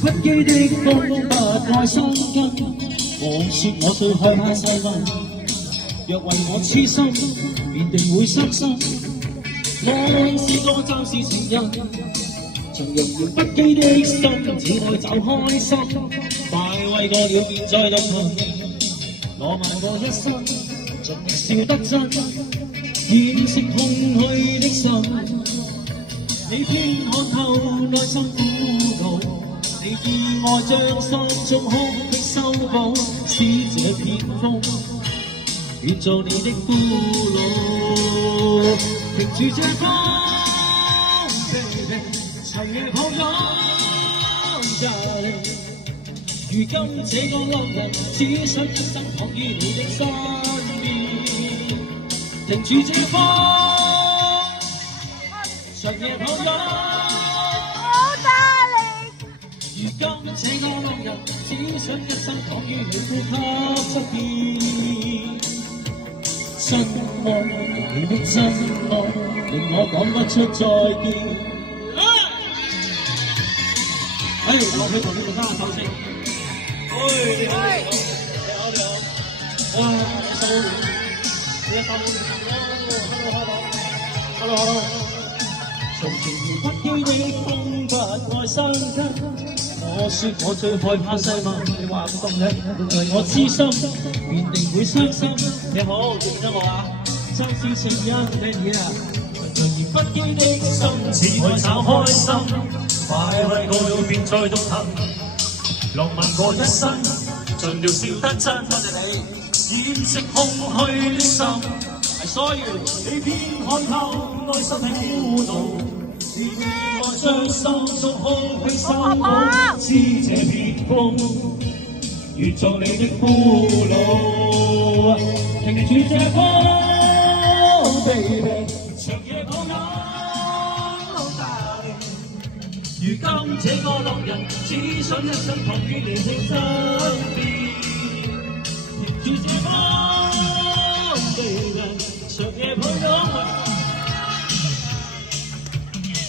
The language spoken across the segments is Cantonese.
不羈的風不愛生根。我說我最害怕世人，若為我痴心，便定會傷心。愛是個暫時情人，像仍然不羈的心，只愛找開心。快慰過了便再獨行，浪漫過一生，盡力笑得真，掩飾空虛的心。你偏看透內心苦惱，你意外將心中空的修補，使這片風變做你的俘虜。停住這風 ，baby， 長夜抱擁人。如今這個浪人，只想一生躺於你的身邊。停住這風，長夜抱擁。如今這個浪人，只想一生躺於你呼吸側邊。真愛，你的真愛，令我講不出再見。我去同你哋揸手先。你好，你好。哇，你一手，hello。從前不羈的風不愛生根。我說我最害怕世物，你話唔動嘅，為我痴心，便定會傷心。你好，記唔記得我啊？真是情人咩嘢啊？仍然不羈的心，只愛找開心。快慰過了便再獨行，浪漫過一生，盡量笑得真。多謝你，掩飾空虛的心。I saw you， 你偏看透內心的苦惱。我將心中空虛修補，知這片風越做你的俘虜。停住這風 ，baby， 長夜抱擁 ，darling。如今這個浪人，只想一生躺於你的身邊。停住這風 ，baby， 長夜抱擁。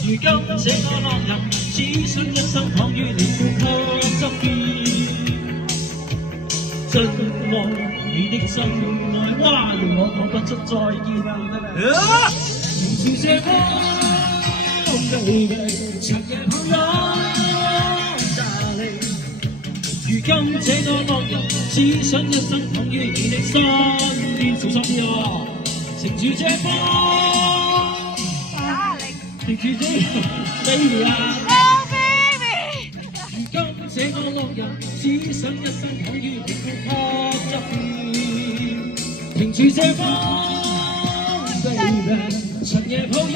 如今這個浪人，只想一生躺於你呼吸側邊。真愛，你的真愛，哇！令我講不出再見啊！停住這風 ，baby， 長夜抱擁 ，darling。如今這個浪人，只想一生躺於你的身邊。小心啲啊！停住這風。停住這 baby 啊 ，Oh baby！ 如今這個浪人，只想一生躺於你呼吸側邊。停住這風 ，baby， 長夜抱擁。